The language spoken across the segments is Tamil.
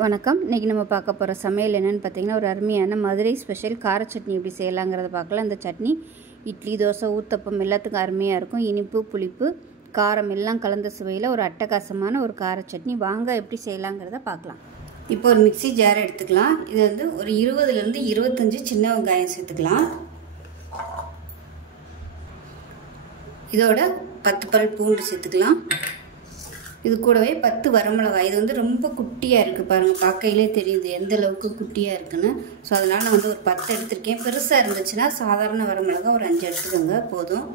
வணக்கம். இன்றைக்கி நம்ம பார்க்க போகிற சமையல் என்னென்னு பார்த்தீங்கன்னா, ஒரு அருமையான மதுரை ஸ்பெஷல் கார சட்னி எப்படி செய்யலாங்கிறத பார்க்கலாம். இந்த சட்னி இட்லி, தோசை, ஊத்தப்பம் எல்லாத்துக்கும் அருமையாக இருக்கும். இனிப்பு, புளிப்பு, காரம் எல்லாம் கலந்த சுவையில் ஒரு அட்டகாசமான ஒரு கார சட்னி. வாங்க எப்படி செய்யலாங்கிறத பார்க்கலாம். இப்போ ஒரு மிக்சி ஜார் எடுத்துக்கலாம். இது வந்து ஒரு 20லேருந்து 25 சின்ன வெங்காயம் சேர்த்துக்கலாம். இதோட 10 பல் பூண்டு சேர்த்துக்கலாம். இது கூடவே 10 வரமிளகாய். இது வந்து ரொம்ப குட்டியாக இருக்குது பாருங்கள், பார்க்கையிலே தெரியுது எந்த அளவுக்கு குட்டியாக இருக்குன்னு. ஸோ அதனால் நான் வந்து ஒரு 10 எடுத்திருக்கேன். பெருசாக இருந்துச்சுன்னா சாதாரண வரமிளகாய் ஒரு 5 எடுத்துக்கோங்க போதும்.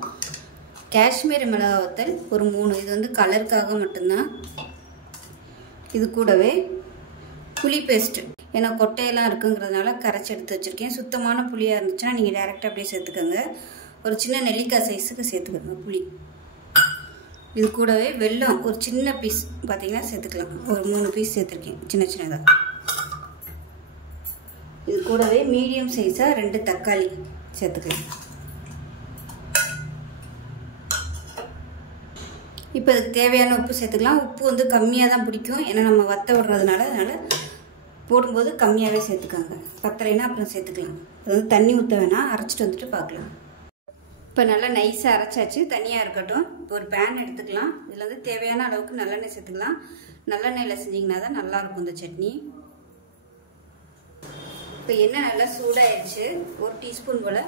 காஷ்மீரி மிளகாய் வத்தல் ஒரு 3. இது வந்து கலருக்காக மட்டும்தான். இது கூடவே புளி பேஸ்ட்டு, ஏன்னா கொட்டையெல்லாம் இருக்குங்கிறதுனால கரைச்சி எடுத்து வச்சுருக்கேன். சுத்தமான புளியாக இருந்துச்சுன்னா நீங்கள் டேரெக்டாக அப்படியே சேர்த்துக்கோங்க. ஒரு சின்ன நெல்லிக்காய் சைஸுக்கு சேர்த்துக்கோங்க புளி. இது கூடவே வெல்லம் ஒரு சின்ன பீஸ் பார்த்தீங்கன்னா சேர்த்துக்கலாம். ஒரு 3 பீஸ் சேர்த்துருக்கேன் சின்ன சின்னதாக. இது கூடவே மீடியம் சைஸாக 2 தக்காளி சேர்த்துக்கலாம். இப்போ இதுக்கு தேவையான உப்பு சேர்த்துக்கலாம். உப்பு வந்து கம்மியாக தான் பிடிக்கும், ஏன்னா நம்ம வத்த விடுறதுனால. அதனால் போடும்போது கம்மியாகவே சேர்த்துக்காங்க. பத்தலைன்னா அப்புறம் சேர்த்துக்கலாம். அது வந்து தண்ணி ஊற்ற வேணாம், அரைச்சிட்டு வந்துட்டு பார்க்கலாம். இப்போ நல்லா நைஸாக அரைச்சாச்சு, தனியாக இருக்கட்டும். இப்போ ஒரு பேன் எடுத்துக்கலாம். இதில் வந்து தேவையான அளவுக்கு நல்லெண்ணெய் சேர்த்துக்கலாம். நல்லெண்ணெயில் செஞ்சிங்கன்னா தான் நல்லாயிருக்கும் இந்த சட்னி. இப்போ எண்ணெய் நல்லா சூடாகிடுச்சு. 1 டீஸ்பூன் போல்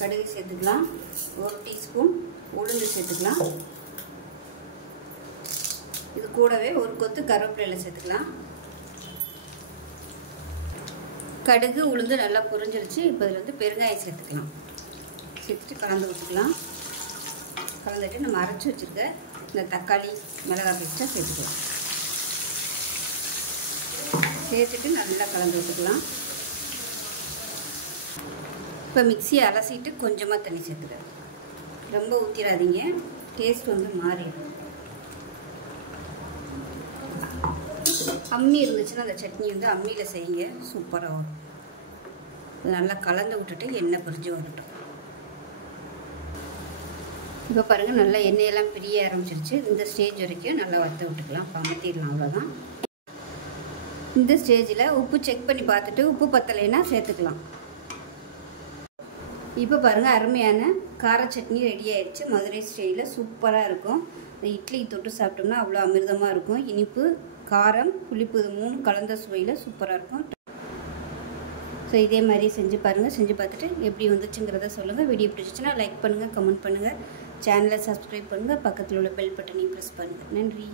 கடுகு சேர்த்துக்கலாம். 1 டீஸ்பூன் உளுந்து சேர்த்துக்கலாம். இது கூடவே ஒரு கொத்து கருவேப்பிலையில் சேர்த்துக்கலாம். கடுகு உளுந்து நல்லா பொரிஞ்சிருச்சு. இப்போ இதில் வந்து பெருங்காயம் சேர்த்துக்கலாம். சேர்த்துட்டு கலந்து விட்டுக்கலாம். கலந்துட்டு நம்ம அரைச்சி வச்சுருக்க இந்த தக்காளி மிளகாய் பேஸ்ட்டை சேர்த்துக்கலாம். சேர்த்துட்டு நல்லா கலந்து விட்டுக்கலாம். இப்போ மிக்சியை அலசிட்டு கொஞ்சமாக தண்ணி சேர்த்துக்கிறேன். ரொம்ப ஊற்றிடாதீங்க, டேஸ்ட் வந்து மாறிடும். அம்மி இருந்துச்சுன்னா அந்த சட்னி வந்து அம்மியில் செய்யுங்க, சூப்பராக வரும். இது நல்லா கலந்து விட்டுட்டு எண்ணெய் பிரிஞ்சு வரட்டும். இப்போ பாருங்கள், நல்லா எண்ணெயெல்லாம் பிரிய ஆரம்பிச்சிருச்சு. இந்த ஸ்டேஜ் வரைக்கும் நல்லா வறுத்து விட்டுக்கலாம். அமர்த்திடலாம், அவ்வளோதான். இந்த ஸ்டேஜில் உப்பு செக் பண்ணி பார்த்துட்டு உப்பு பத்தலைன்னா சேர்த்துக்கலாம். இப்போ பாருங்கள், அருமையான கார சட்னி ரெடி ஆயிடுச்சு. மதுரை ஸ்டைலில் சூப்பராக இருக்கும். இந்த இட்லி தொட்டு சாப்பிட்டோம்னா அவ்வளோ அமிர்தமாக இருக்கும். இனிப்பு, காரம், புளிப்பு இது 3 கலந்த சுவையில் சூப்பராக இருக்கும். ஸோ இதே மாதிரி செஞ்சு பாருங்கள். செஞ்சு பார்த்துட்டு எப்படி வந்துச்சுங்கிறத சொல்லுங்கள். வீடியோ பிடிச்சிச்சுன்னா லைக் பண்ணுங்கள், கமெண்ட் பண்ணுங்கள், சேனலை சப்ஸ்கிரைப் பண்ணுங்கள், பக்கத்தில் உள்ள பெல் பட்டனையும் ப்ரெஸ் பண்ணுங்கள். நன்றி.